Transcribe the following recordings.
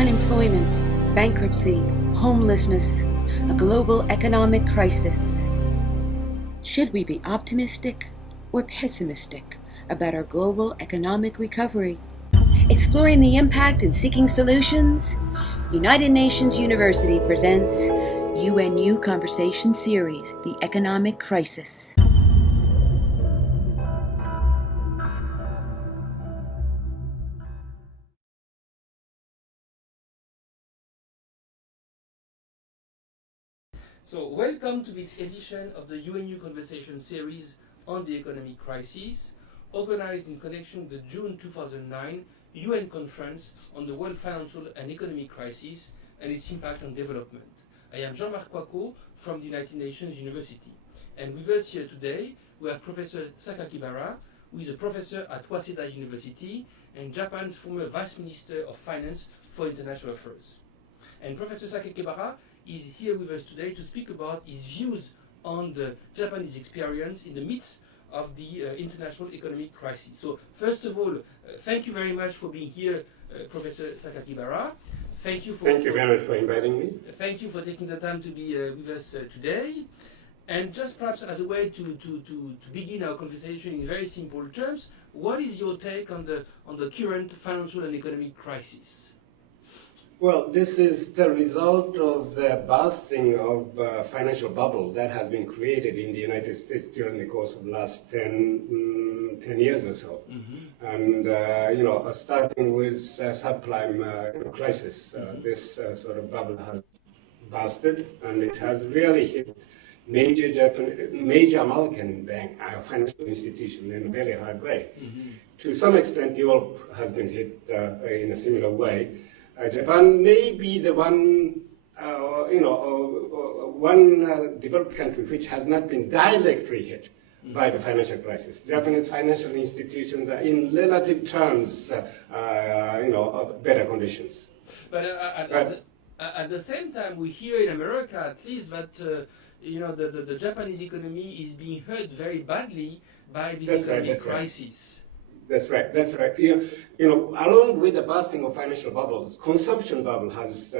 Unemployment, bankruptcy, homelessness, a global economic crisis. Should we be optimistic or pessimistic about our global economic recovery? Exploring the impact and seeking solutions, United Nations University presents UNU Conversation Series, The Economic Crisis. So, welcome to this edition of the UNU Conversation Series on the Economic Crisis, organized in connection with the June 2009 UN Conference on the World Financial and Economic Crisis and its impact on development. I am Jean-Marc Coicaud from the United Nations University. And with us here today, we have Professor Sakakibara, who is a professor at Waseda University and Japan's former Vice Minister of Finance for International Affairs. And Professor Sakakibara is here with us today to speak about his views on the Japanese experience in the midst of the international economic crisis. So, first of all, thank you very much for being here, Professor Sakakibara. Thank you very much for inviting me. Thank you for taking the time to be with us today. And just perhaps as a way to begin our conversation in very simple terms, what is your take on the current financial and economic crisis? Well, this is the result of the bursting of financial bubble that has been created in the United States during the course of the last 10 years or so. Mm-hmm. And, starting with subprime crisis, this sort of bubble has bursted, and it has really hit major American bank, financial institution in a very hard way. Mm-hmm. To some extent, Europe has been hit in a similar way. Japan may be the one developed country which has not been directly hit by the financial crisis. Japanese financial institutions are, in relative terms, better conditions. But at the same time, we hear in America, at least, that the Japanese economy is being hurt very badly by this economic crisis. That's right. Along with the bursting of financial bubbles, consumption bubble has,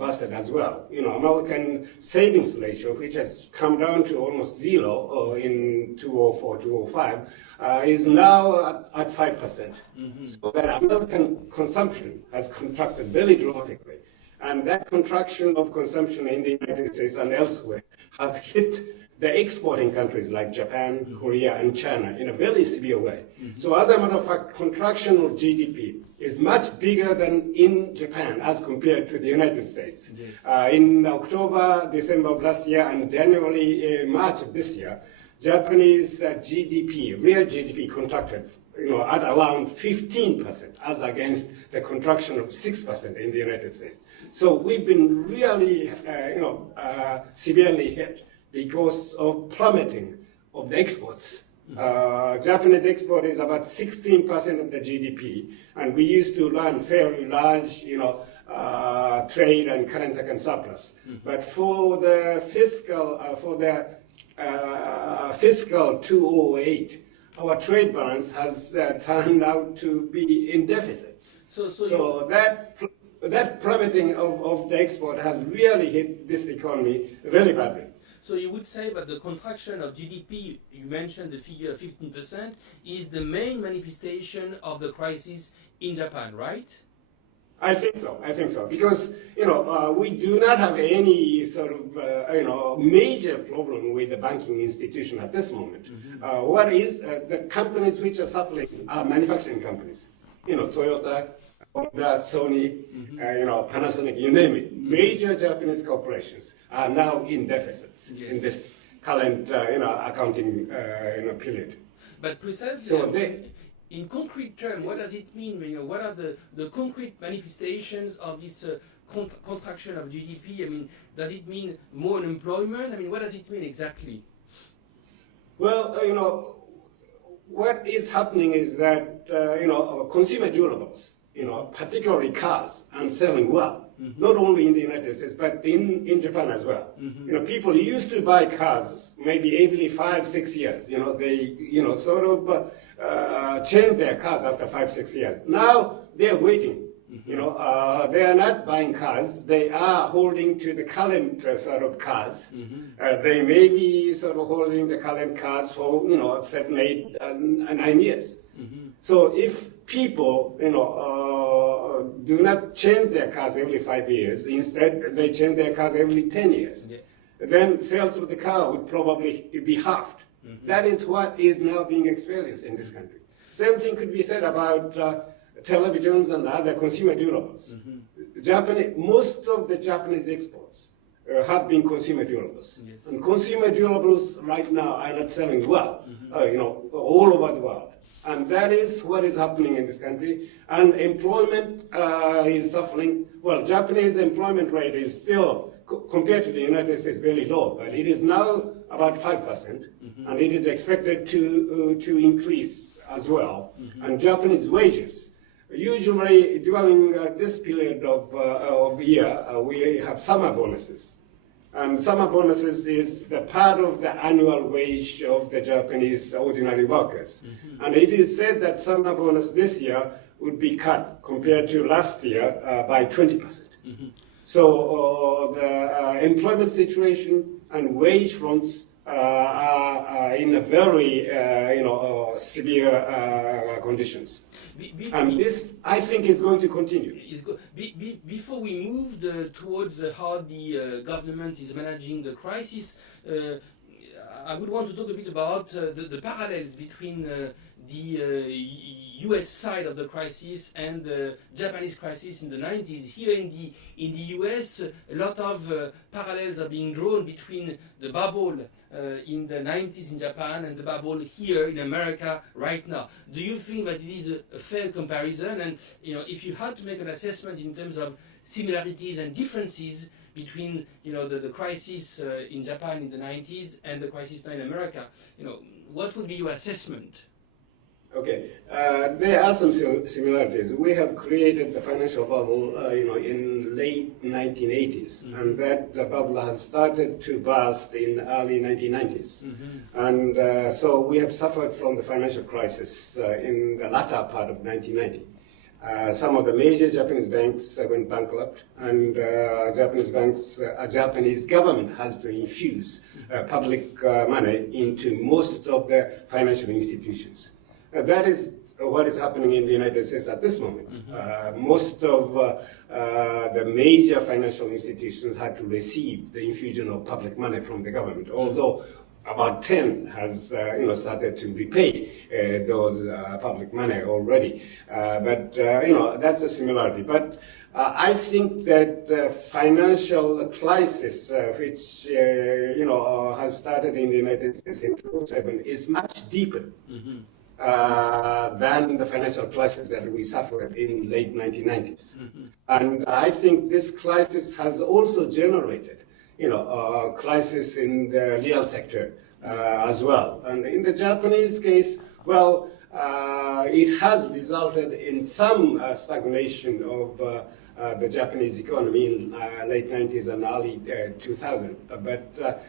busted as well. American savings ratio, which has come down to almost zero in 2004, 2005, is now at 5%. Mm-hmm. So that American consumption has contracted very dramatically. And that contraction of consumption in the United States and elsewhere has hit the exporting countries like Japan, mm-hmm. Korea, and China in a very severe way. Mm-hmm. So as a matter of fact, contraction of GDP is much bigger than in Japan as compared to the United States. Yes. In October, December of last year, and January, March of this year, Japanese real GDP contracted at around 15% as against the contraction of 6% in the United States. So we've been really, severely hit because of plummeting of the exports. Mm-hmm. Japanese export is about 16% of the GDP, and we used to run fairly large, trade and current account surplus. Mm-hmm. But for the fiscal 2008, our trade balance has turned out to be in deficits. So that plummeting of the export has really hit this economy very badly. So you would say that the contraction of GDP, you mentioned the figure 15%, is the main manifestation of the crisis in Japan, right? I think so. Because, we do not have any sort of, major problem with the banking institution at this moment. Mm-hmm. What is, the companies which are suffering are manufacturing companies. Toyota, Honda, Sony, mm-hmm. Panasonic, you name it. Major Japanese corporations are now in deficits. Yes. In this current, accounting, period. But precisely, so in concrete terms, what does it mean? What are the concrete manifestations of this contraction of GDP? I mean, does it mean more unemployment? I mean, what does it mean exactly? Well, what is happening is that, consumer durables, particularly cars, are selling well. Mm-hmm. Not only in the United States, but in Japan as well. Mm-hmm. People used to buy cars maybe every 5-6 years. They, change their cars after 5-6 years. Now they're waiting You know, they are not buying cars. They are holding to the current sort of cars. They may be sort of holding the current cars for, you know, 7, 8, and 9 years. So if people, you know, do not change their cars every 5 years, instead they change their cars every 10 years, then sales of the car would probably be halved. That is what is now being experienced in this country. Same thing could be said about televisions and other consumer durables. Most of the Japanese exports have been consumer durables. And consumer durables right now are not selling well, you know, all over the world. And that is what is happening in this country. And employment is suffering. Well, Japanese employment rate is still, compared to the United States, very low, but it is now about 5%, and it is expected to increase as well. And Japanese wages, usually during this period of year, we have summer bonuses. And summer bonuses is the part of the annual wage of the Japanese ordinary workers. And it is said that summer bonus this year would be cut compared to last year by 20%. So the employment situation and wage fronts are in a very you know, severe conditions. And this, I think, is going to continue. Before we move towards how the government is managing the crisis, I would want to talk a bit about the parallels between the US side of the crisis and the Japanese crisis in the 90s. Here in the US, a lot of parallels are being drawn between the bubble in the 90s in Japan and the bubble here in America right now. Do you think that it is a fair comparison? And you know, if you had to make an assessment in terms of similarities and differences between, you know, the crisis in Japan in the 90s and the crisis now in America, you know, what would be your assessment? Okay, there are some similarities. We have created the financial bubble, you know, in late 1980s, and that bubble has started to burst in early 1990s. And so we have suffered from the financial crisis in the latter part of 1990. Some of the major Japanese banks went bankrupt, and Japanese government has to infuse public money into most of the financial institutions. That is what is happening in the United States at this moment. Most of the major financial institutions had to receive the infusion of public money from the government, although about 10 has you know, started to repay those public money already. But you know, that's a similarity. But I think that the financial crisis, which you know, has started in the United States in 2007, is much deeper than the financial crisis that we suffered in late 1990s. And I think this crisis has also generated, you know, a crisis in the real sector as well. And in the Japanese case, well, it has resulted in some stagnation of the Japanese economy in late 90s and early 2000. But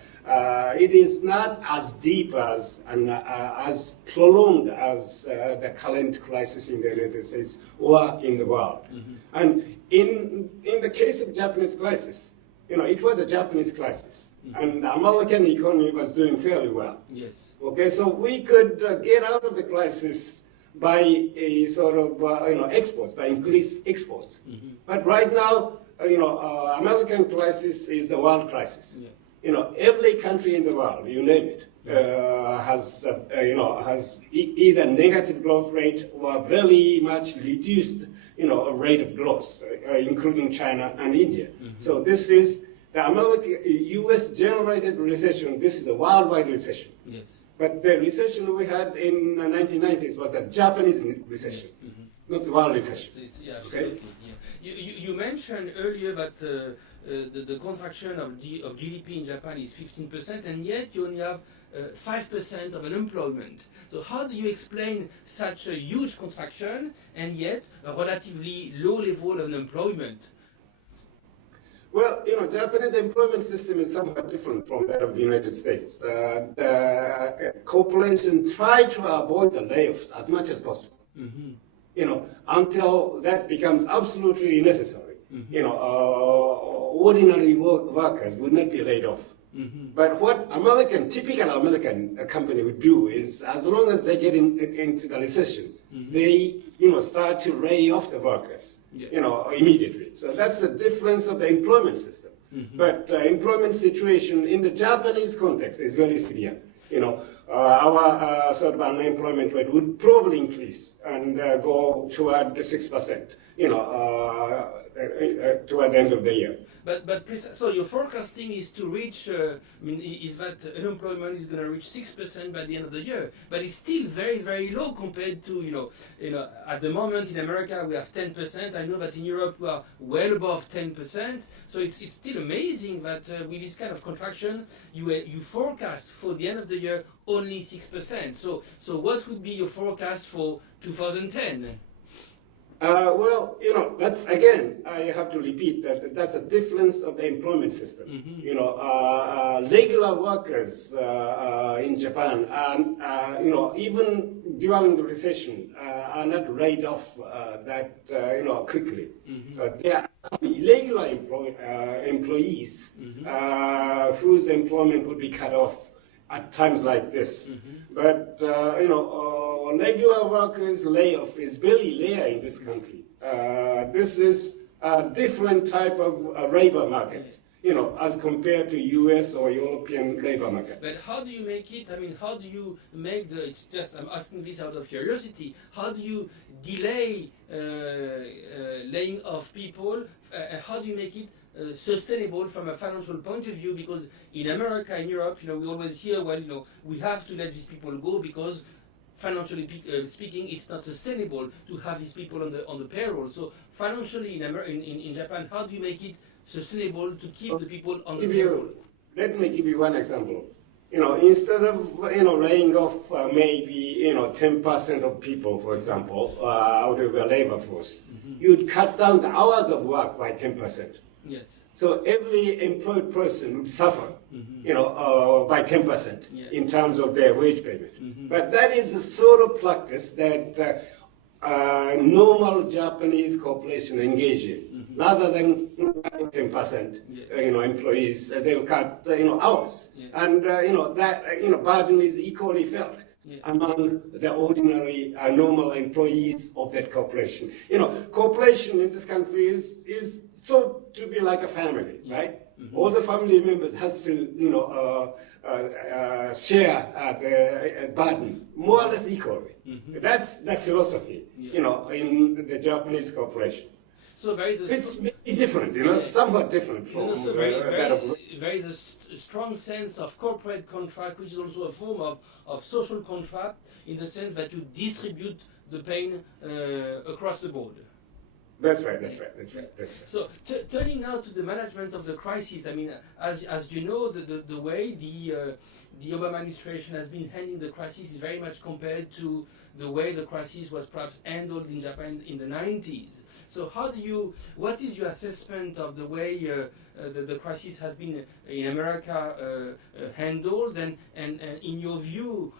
it is not as deep as and as prolonged as the current crisis in the United States or in the world. And in the case of Japanese crisis, you know, it was a Japanese crisis, and the American economy was doing fairly well. Yes. Okay, so we could get out of the crisis by a sort of you know, exports, by increased exports. But right now, you know, American crisis is a world crisis. You know, every country in the world, you name it, has you know, has either negative growth rate or very much reduced, you know, rate of growth, including China and India. So this is the U.S. generated recession. This is a worldwide recession. Yes. But the recession we had in the 1990s was the Japanese recession, not the world recession. Yeah, absolutely. Yeah. You mentioned earlier that the contraction of GDP in Japan is 15%, and yet you only have 5% of unemployment. So how do you explain such a huge contraction and yet a relatively low level of unemployment? Well, you know, Japanese employment system is somewhat different from that of the United States. The corporations try to avoid the layoffs as much as possible. until that becomes absolutely necessary. Ordinary workers would not be laid off. But what typical American company would do is, as long as they get into the recession, they, start to lay off the workers, immediately. So that's the difference of the employment system. But employment situation in the Japanese context is very severe. Our sort of unemployment rate would probably increase and go toward 6%, toward the end of the year. So your forecasting is to reach, is that unemployment is going to reach 6% by the end of the year, but it's still very, very low compared to, at the moment in America we have 10%. I know that in Europe we are well above 10%. So it's still amazing that with this kind of contraction, you forecast for the end of the year only 6%. So what would be your forecast for 2010? That's, again, I have to repeat that that's a difference of the employment system. Regular workers in Japan, even during the recession, are not laid off that quickly. There are some irregular employees whose employment would be cut off at times like this. But, regular workers' layoff is very rare in this country. This is a different type of labor market, as compared to US or European labor market. But how do you make it, how do you make it's just, I'm asking this out of curiosity, how do you delay laying off people, how do you make it sustainable from a financial point of view? Because in America and Europe, we always hear, we have to let these people go because financially speaking, it's not sustainable to have these people on the payroll. So financially in Japan, how do you make it sustainable to keep the people on the payroll? Let me give you one example. Instead of laying off maybe 10% of people, for example, out of the labor force, you'd cut down the hours of work by 10%. Yes. So every employed person would suffer, by 10% in terms of their wage payment. But that is the sort of practice that normal Japanese corporation engage in. Rather than 10%, employees, they'll cut, hours, and that burden is equally felt among the ordinary, normal employees of that corporation. Corporation in this country is thought to be like a family, right? All the family members has to, share the burden more or less equally. That's the philosophy, in the Japanese corporation. So there is it's different, somewhat different from there is a strong sense of corporate contract, which is also a form of social contract, in the sense that you distribute the pain across the board. That's right. So turning now to the management of the crisis, as you know, the way the Obama administration has been handling the crisis is very much compared to the way the crisis was perhaps handled in Japan in the 90s. So what is your assessment of the way the crisis has been in America handled, and in your view,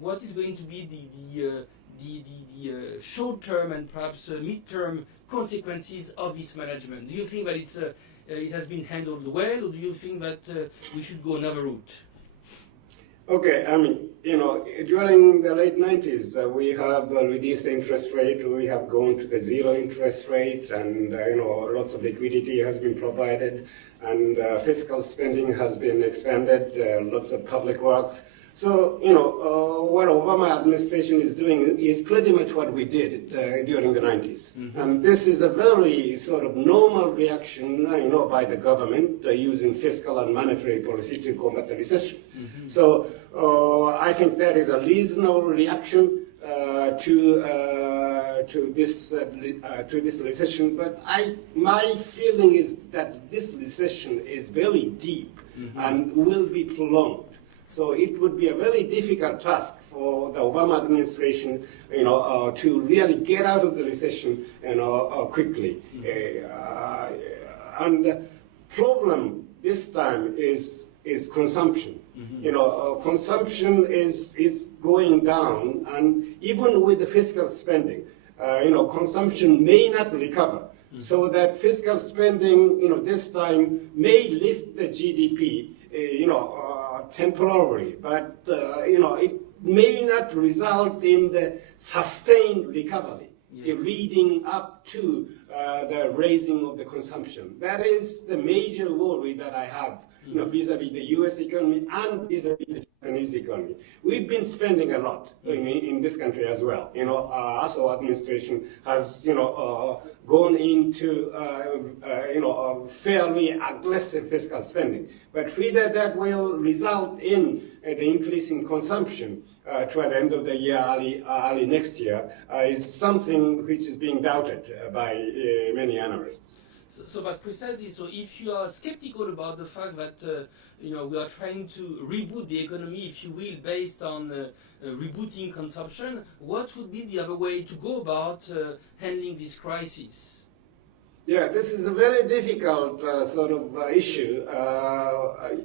what is going to be the short-term and perhaps mid-term consequences of this management? Do you think that it has been handled well, or do you think that we should go another route? Okay, during the late 90s, we have reduced the interest rate, we have gone to the zero interest rate, and lots of liquidity has been provided, and fiscal spending has been expanded, lots of public works. So, what Obama administration is doing is pretty much what we did during the 90s. And this is a very sort of normal reaction, by the government using fiscal and monetary policy to combat the recession. So, I think that is a reasonable reaction to this recession. But my feeling is that this recession is very deep and will be prolonged. So it would be a very difficult task for the Obama administration, to really get out of the recession, quickly. And the problem this time is consumption. Consumption is going down, and even with the fiscal spending, consumption may not recover. So that fiscal spending, this time may lift the GDP, temporarily, but, it may not result in the sustained recovery leading up to the raising of the consumption. That is the major worry that I have, vis-a-vis the U.S. economy and vis-a-vis the Japanese economy. We've been spending a lot in this country as well. Aso administration has, gone into, fairly aggressive fiscal spending. But whether that will result in the increase in consumption toward the end of the year, early next year, is something which is being doubted by many analysts. So but precisely, so if you are skeptical about the fact that we are trying to reboot the economy, if you will, based on rebooting consumption, what would be the other way to go about handling this crisis? Yeah, this is a very difficult issue.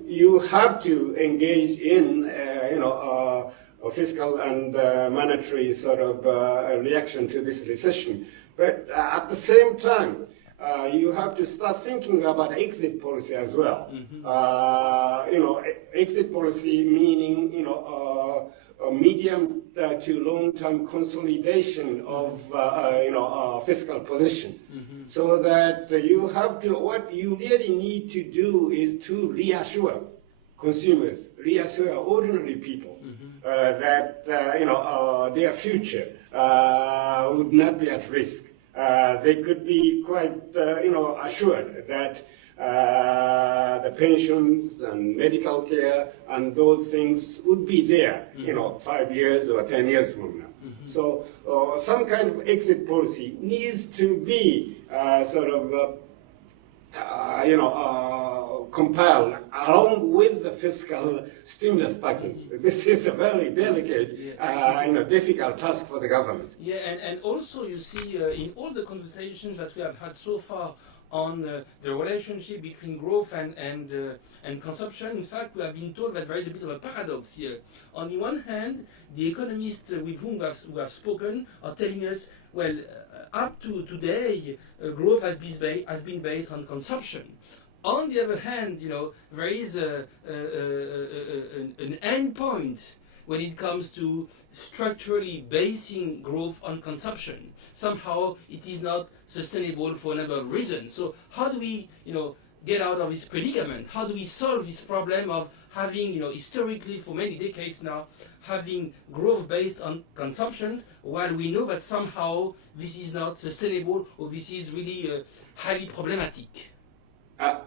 You have to engage in, a fiscal and monetary reaction to this recession. But at the same time, you have to start thinking about exit policy as well. Exit policy meaning, a medium to long-term consolidation of, fiscal position. So that what you really need to do is to reassure consumers, reassure ordinary people that, their future would not be at risk. They could be quite, assured that the pensions and medical care and those things would be there, 5 years or 10 years from now. So some kind of exit policy needs to be compiled along with the fiscal stimulus package. This is a very delicate, difficult task for the government. Yeah, and also you see in all the conversations that we have had so far on the relationship between growth and consumption, in fact, we have been told that there is a bit of a paradox here. On the one hand, the economists with whom we have spoken are telling us, well, up to today, growth has been based on consumption. On the other hand, there is an end point when it comes to structurally basing growth on consumption. Somehow it is not sustainable for a number of reasons. So how do we, get out of this predicament? How do we solve this problem of having, historically for many decades now, having growth based on consumption, while we know that somehow this is not sustainable or this is really highly problematic? I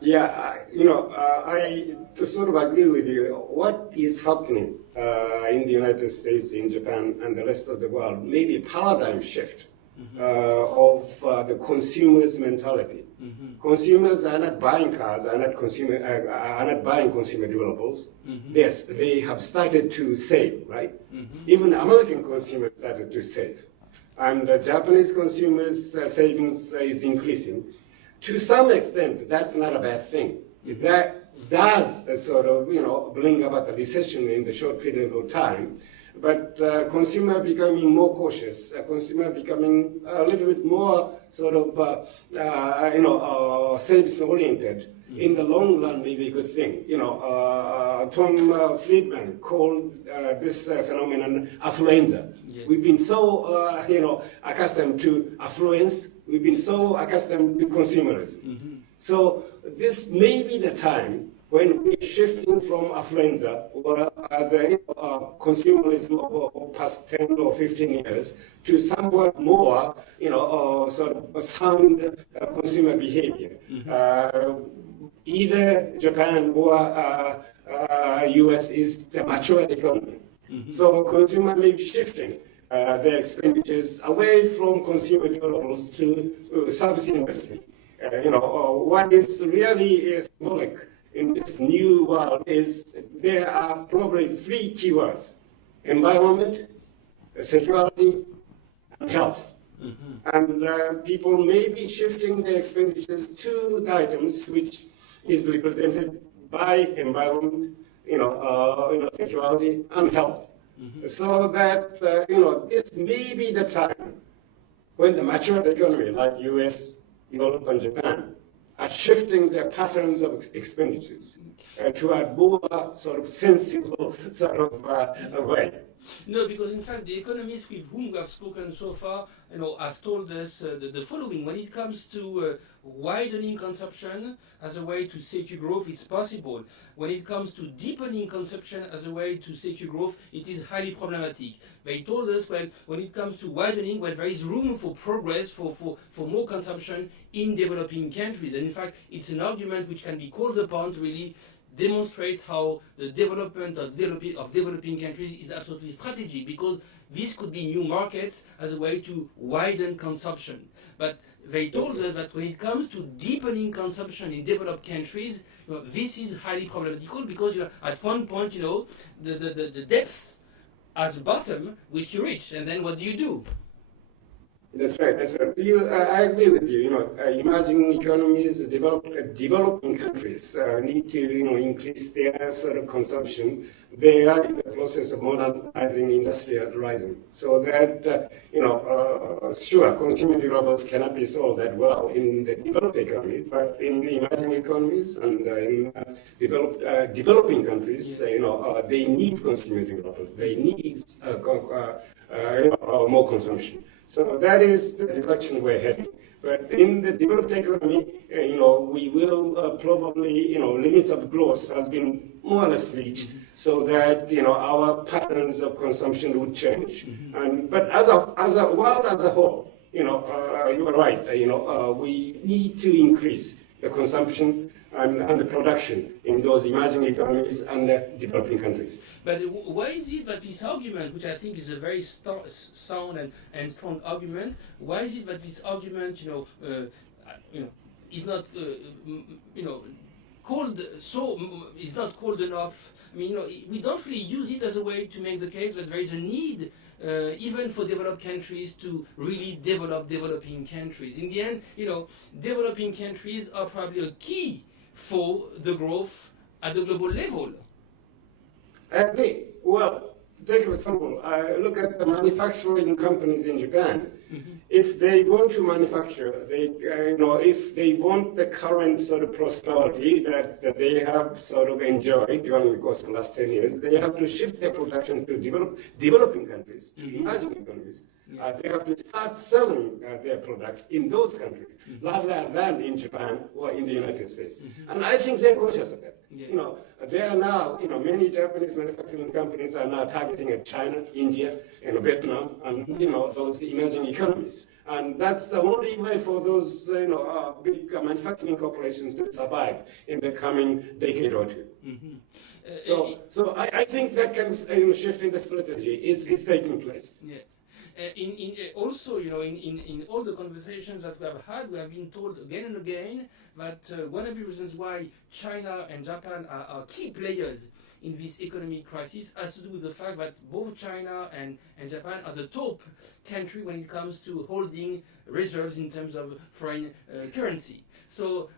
sort of agree with you. What is happening in the United States, in Japan, and the rest of the world may be a paradigm shift of the consumer's mentality. Consumers are not buying cars, are not buying consumer durables. Yes, they have started to save, right? Even American consumers started to save. And Japanese consumers' savings is increasing. To some extent, that's not a bad thing. That does bring about a recession in the short period of time, but consumer becoming more cautious, consumer becoming a little bit more service-oriented, in the long run may be a good thing. Tom Friedman called this phenomenon affluenza. Yes. We've been so, accustomed to affluence. We've been so accustomed to consumerism. So this may be the time when we're shifting from affluenza or the consumerism of past 10 or 15 years to somewhat more, sound consumer behavior. Either Japan or US is the mature economy. So consumer may be shifting their expenditures away from consumer durables to service industry. What is really symbolic in this new world is there are probably 3 keywords: environment, security, and health. And people may be shifting their expenditures to the items which is represented by environment, security, and health. So that, this may be the time when the mature economy like US, Europe, and Japan are shifting their patterns of expenditures to a more sort of sensible sort of way. No, because in fact the economists with whom we have spoken so far, have told us the following: when it comes to widening consumption as a way to secure growth, it's possible. When it comes to deepening consumption as a way to secure growth, it is highly problematic. They told us, well, when it comes to widening, well, there is room for progress, for more consumption in developing countries. And in fact, it's an argument which can be called upon to really demonstrate how the development of developing countries is absolutely strategic, because this could be new markets as a way to widen consumption. But they told us that when it comes to deepening consumption in developed countries, this is highly problematical, because at one point, the depth has a bottom which you reach, and then what do? That's right. That's right. I agree with you. Emerging economies, developing countries need to, increase their sort of consumption. They are in the process of modernizing, industrializing, so that sure, consumer durables cannot be sold that well in the developed economies, but in emerging economies and in developing countries, they need consumer durables. They need more consumption. So that is the direction we're heading. But in the developed economy, we will probably, limits of growth has been more or less reached, so that our patterns of consumption would change. But as a world as a whole, you are right. We need to increase the consumption and the production in those emerging economies and the developing countries. But why is it that this argument, which I think is a very sound and strong argument, why is it that this argument, is not, called is not called enough? I mean, we don't really use it as a way to make the case that there is a need, even for developed countries, to really develop developing countries. In the end, developing countries are probably a key for the growth at the global level. I agree. Well, take for example, look at the manufacturing companies in Japan. If they want to manufacture, if they want the current sort of prosperity that they have sort of enjoyed during the course of the last 10 years, they have to shift their production to developing countries, to emerging economies. They have to start selling their products in those countries rather than in Japan or in the United States. And I think they're conscious of that. They are now, many Japanese manufacturing companies are now targeting at China, India, Vietnam, and those emerging economies. And that's the only way for those big manufacturing corporations to survive in the coming decade or two. So I think that kind of shift in the strategy is taking place. Yeah. Also, in all the conversations that we have had, we have been told again and again that one of the reasons why China and Japan are key players in this economic crisis has to do with the fact that both China and Japan are the top country when it comes to holding reserves in terms of foreign currency. So,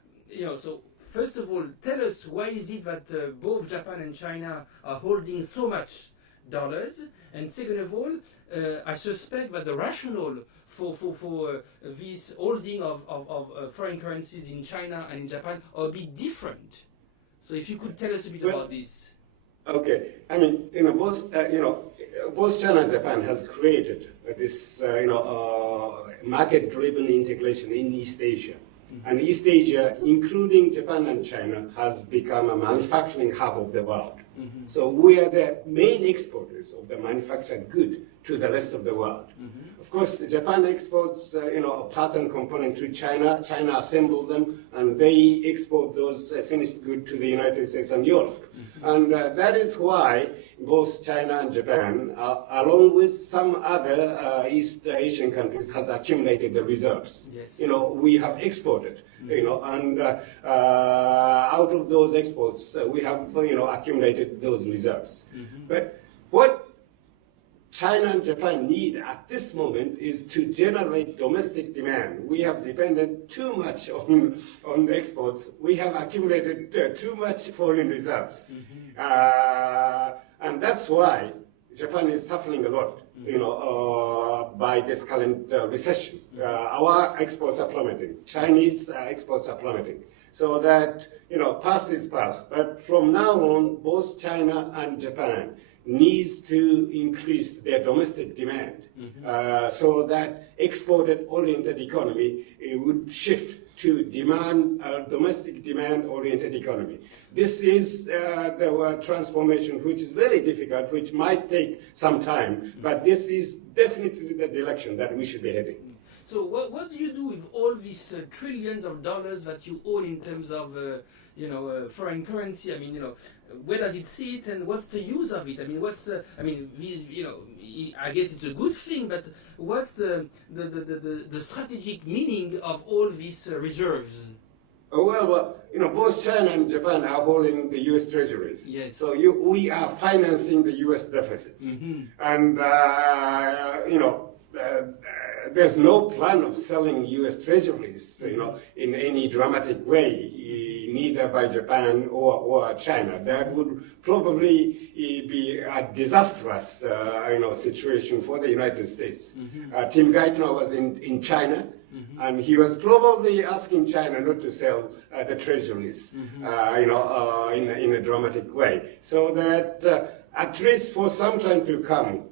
so first of all, tell us, why is it that both Japan and China are holding so much dollars? And second of all, I suspect that the rationale for this holding of foreign currencies in China and in Japan are a bit different. So if you could tell us a bit about this. Okay, I mean, both China and Japan has created this, market-driven integration in East Asia. And East Asia, including Japan and China, has become a manufacturing hub of the world. So we are the main exporters of the manufactured good to the rest of the world. Of course, Japan exports, parts and components to China. China assembles them, and they export those finished goods to the United States and Europe. And that is why both China and Japan, along with some other East Asian countries, has accumulated the reserves. Yes. We have exported, and out of those exports, we have, accumulated those reserves. But what China and Japan need at this moment is to generate domestic demand. We have depended too much on exports. We have accumulated too much foreign reserves. And that's why Japan is suffering a lot by this current recession. Our exports are plummeting. Chinese exports are plummeting. So that, past is past. But from now on, both China and Japan needs to increase their domestic demand so that exported-oriented economy would shift to domestic demand-oriented economy. This is the transformation which is very difficult, which might take some time, but this is definitely the direction that we should be heading. So what do you do with all these trillions of dollars that you own in terms of foreign currency? I mean, where does it sit, and what's the use of it? I mean, I guess it's a good thing, but what's the strategic meaning of all these reserves? Well, both China and Japan are holding the U.S. treasuries. Yes. So we are financing the U.S. deficits. And, there's no plan of selling U.S. treasuries, in any dramatic way, neither by Japan or China. That would probably be a disastrous, situation for the United States. Tim Geithner was in China, and he was probably asking China not to sell the treasuries, in a dramatic way. So that at least for some time to come,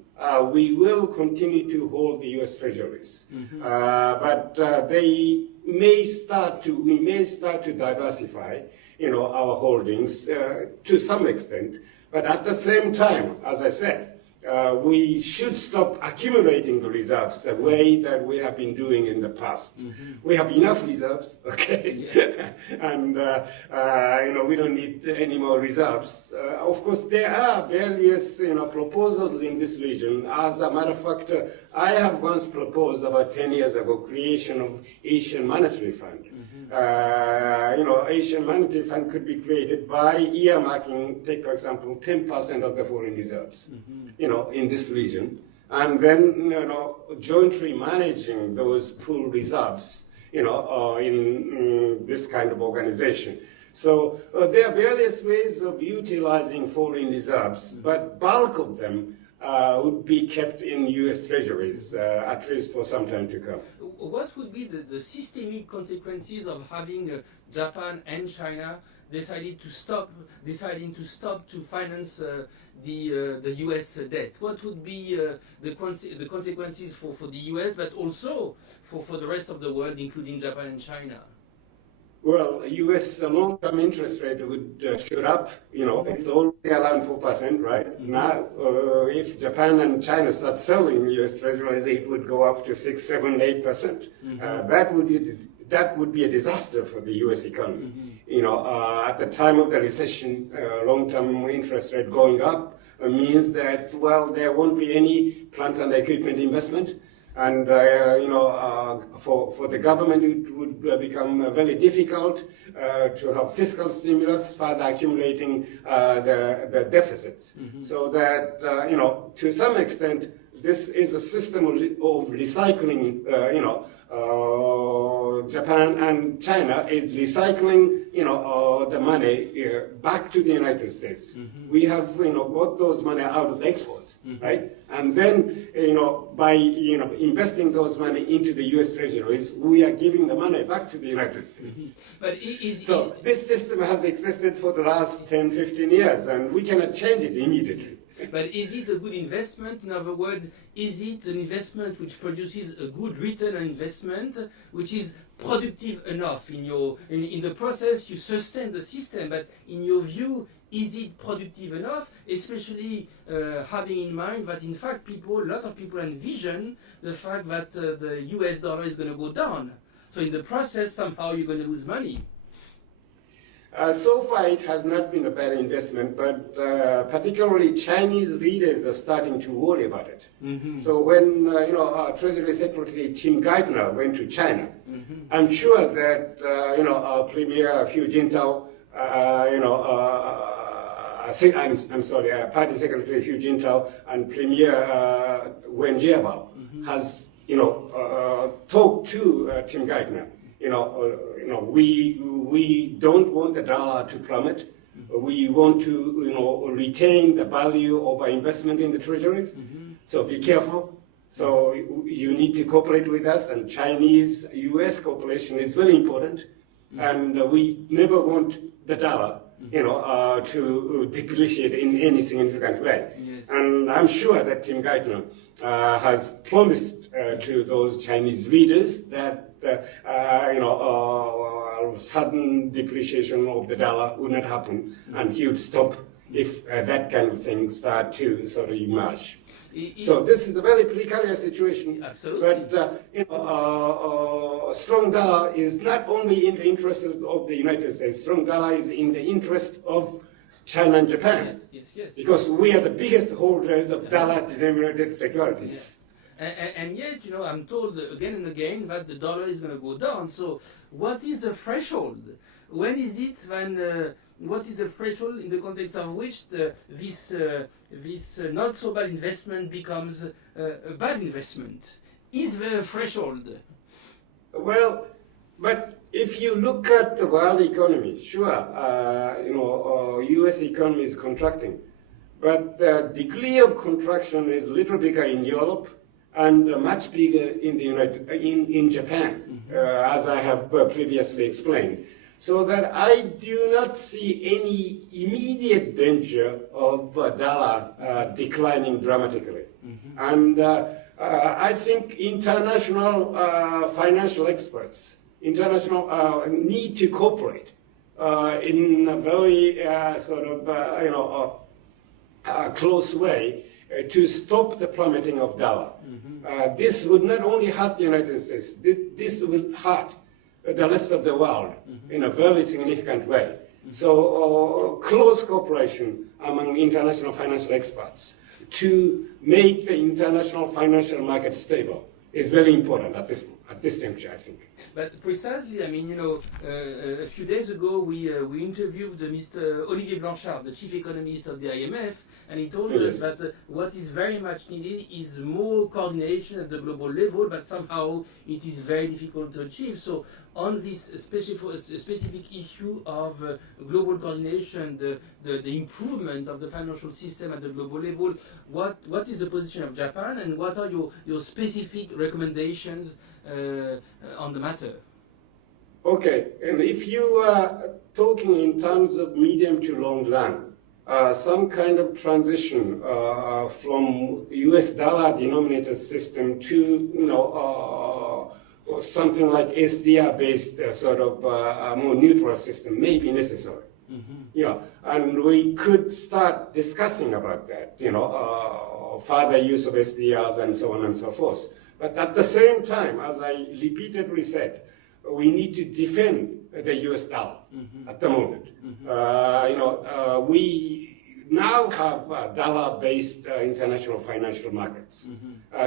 we will continue to hold the U.S. treasuries, but we may start to diversify, our holdings to some extent. But at the same time, as I said, we should stop accumulating the reserves the way that we have been doing in the past. We have enough reserves, okay, and we don't need any more reserves. Of course, there are various proposals in this region. As a matter of fact, I have once proposed about 10 years ago creation of Asian Monetary Fund. Asian Monetary Fund could be created by earmarking, take for example, 10% of the foreign reserves, in this region, and then, jointly managing those pool reserves, in this kind of organization. So there are various ways of utilizing foreign reserves, but bulk of them would be kept in U.S. treasuries, at least for some time to come. What would be the systemic consequences of having Japan and China deciding to stop to finance the U.S. debt? What would be the consequences for the U.S., but also for the rest of the world, including Japan and China? Well, U.S. long-term interest rate would shoot up. It's already around 4%, right? Now, if Japan and China start selling U.S. treasuries, it would go up to 6, 7, 8%. That would be a disaster for the U.S. economy. At the time of the recession, long-term interest rate going up means that, well, there won't be any plant and equipment investment. And, for the government, it would become very difficult to have fiscal stimulus, further accumulating the deficits. So that, to some extent, this is a system of recycling, Japan and China is recycling, the money back to the United States. We have, got those money out of exports, right? And then, by, investing those money into the U.S. treasuries, we are giving the money back to the United States. But so this system has existed for the last 10, 15 years, and we cannot change it immediately. But is it a good investment? In other words, is it an investment which produces a good return on investment, which is productive enough in the process? You sustain the system, but in your view, is it productive enough? Especially having in mind that in fact a lot of people envision the fact that the US dollar is going to go down. So in the process, somehow you're going to lose money. So far, it has not been a bad investment, but particularly Chinese leaders are starting to worry about it. So when our Treasury Secretary Tim Geithner went to China, I'm sure that our Premier Hu Jintao, Party Secretary Hu Jintao and Premier Wen Jiabao has talked to Tim Geithner. We don't want the dollar to plummet. We want to, retain the value of our investment in the treasuries. So be careful. So you need to cooperate with us, and Chinese-U.S. cooperation is very important. And we never want the dollar, to depreciate in any significant way. Yes. And I'm sure that Tim Geithner has promised to those Chinese leaders that sudden depreciation of the dollar would not happen, and he would stop if that kind of thing start to sort of emerge. So this is a very precarious situation. Absolutely. But a strong dollar is not only in the interest of the United States. Strong dollar is in the interest of China and Japan. Yes. Because we are the biggest holders of dollar-denominated securities. And yet, I'm told again and again that the dollar is going to go down. So what is the threshold? When is it when... what is the threshold in the context of which this not so bad investment becomes a bad investment? Is there a threshold? Well, but if you look at the world economy, sure, U.S. economy is contracting, but the degree of contraction is a little bigger in Europe and much bigger in in Japan, as I have previously explained. So that I do not see any immediate danger of dollar declining dramatically. And I think international financial experts, need to cooperate in a very close way to stop the plummeting of dollar. This would not only hurt the United States, this will hurt the rest of the world in a very significant way. So close cooperation among international financial experts to make the international financial market stable is very important at this juncture, I think. But precisely, a few days ago we interviewed Mr. Olivier Blanchard, the chief economist of the IMF, and he told us that what is very much needed is more coordination at the global level, but somehow it is very difficult to achieve. So on this specific issue of global coordination, the improvement of the financial system at the global level, what is the position of Japan, and what are your specific recommendations on the matter? Okay, and if you are talking in terms of medium to long run, some kind of transition from U.S. dollar-denominated system to something like SDR-based more neutral system may be necessary. Yeah, and we could start discussing about that. Further use of SDRs and so on and so forth. But at the same time, as I repeatedly said, we need to defend the U.S. dollar at the moment. We now have dollar-based international financial markets.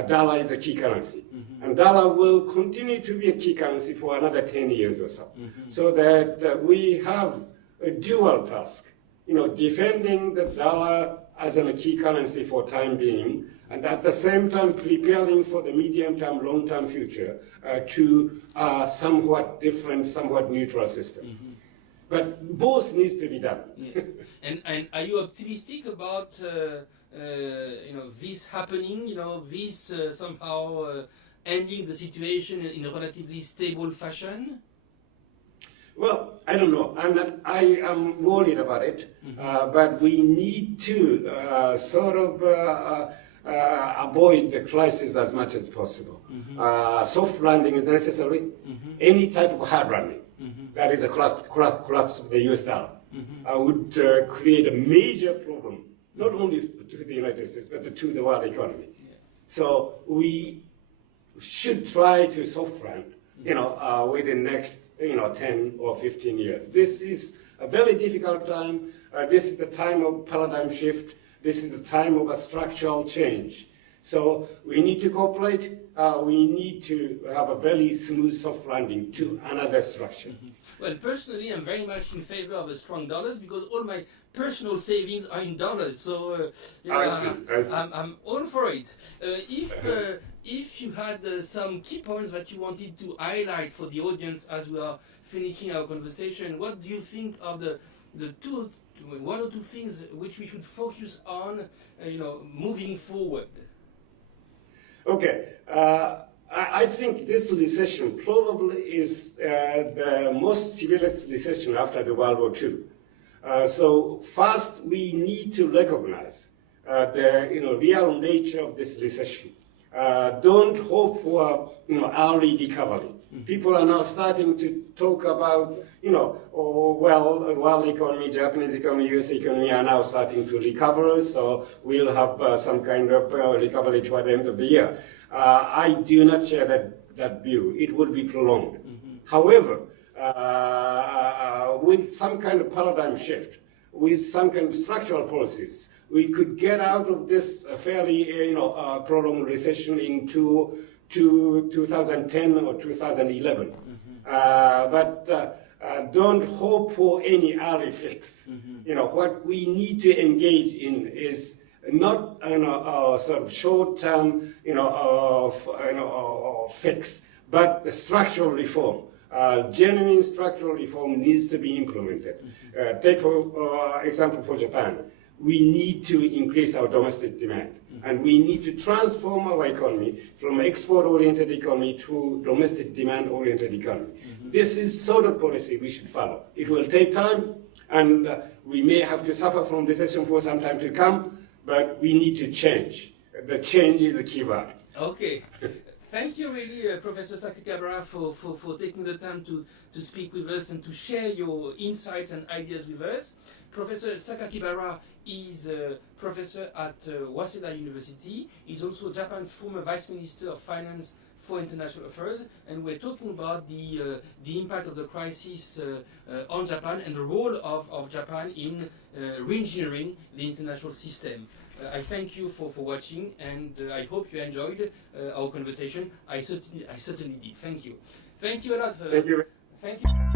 Dollar is a key currency. And dollar will continue to be a key currency for another 10 years or so. So that we have a dual task, defending the dollar as a key currency for time being, and at the same time preparing for the medium-term, long-term future to a somewhat different, somewhat neutral system. But both needs to be done. And are you optimistic about this happening? This somehow ending the situation in a relatively stable fashion? Well, I don't know. I am worried about it, but we need to avoid the crisis as much as possible. Soft landing is necessary. Any type of hard landing, that is a collapse of the U.S. dollar, would create a major problem, not only to the United States, but to the world economy. So we should try to soft land, within the next 10 or 15 years. This is a very difficult time. This is the time of paradigm shift. This is the time of a structural change. So we need to cooperate. We need to have a very smooth soft landing to another structure. Well, personally, I'm very much in favor of a strong dollars because all my personal savings are in dollars. So I'm all for it. If you had some key points that you wanted to highlight for the audience as we are finishing our conversation, what do you think of the one or two things which we should focus on, moving forward? Okay. I think this recession probably is the most severest recession after the World War II. So first, we need to recognize the real nature of this recession. Don't hope for early recovery. People are now starting to talk about world economy, Japanese economy, US economy are now starting to recover, so we'll have some kind of recovery toward the end of the year. I do not share that view. It would be prolonged. However, with some kind of paradigm shift, with some kind of structural policies, we could get out of this fairly prolonged recession into 2010 or 2011. But don't hope for any early fix. What we need to engage in is not sort of short-term fix, but the structural reform. Genuine structural reform needs to be implemented. Take for example for Japan. We need to increase our domestic demand. And we need to transform our economy from export-oriented economy to domestic demand-oriented economy. This is sort of policy we should follow. It will take time, and we may have to suffer from recession for some time to come, but we need to change. The change is the key word. Okay. Thank you really, Professor Sakakibara, for taking the time to speak with us and to share your insights and ideas with us. Professor Sakakibara is a professor at Waseda University. He's also Japan's former Vice Minister of Finance for International Affairs, and we're talking about the impact of the crisis on Japan and the role of Japan in re-engineering the international system. I thank you for watching, and I hope you enjoyed our conversation. I certainly did. Thank you. Thank you a lot. Thank you. Thank you.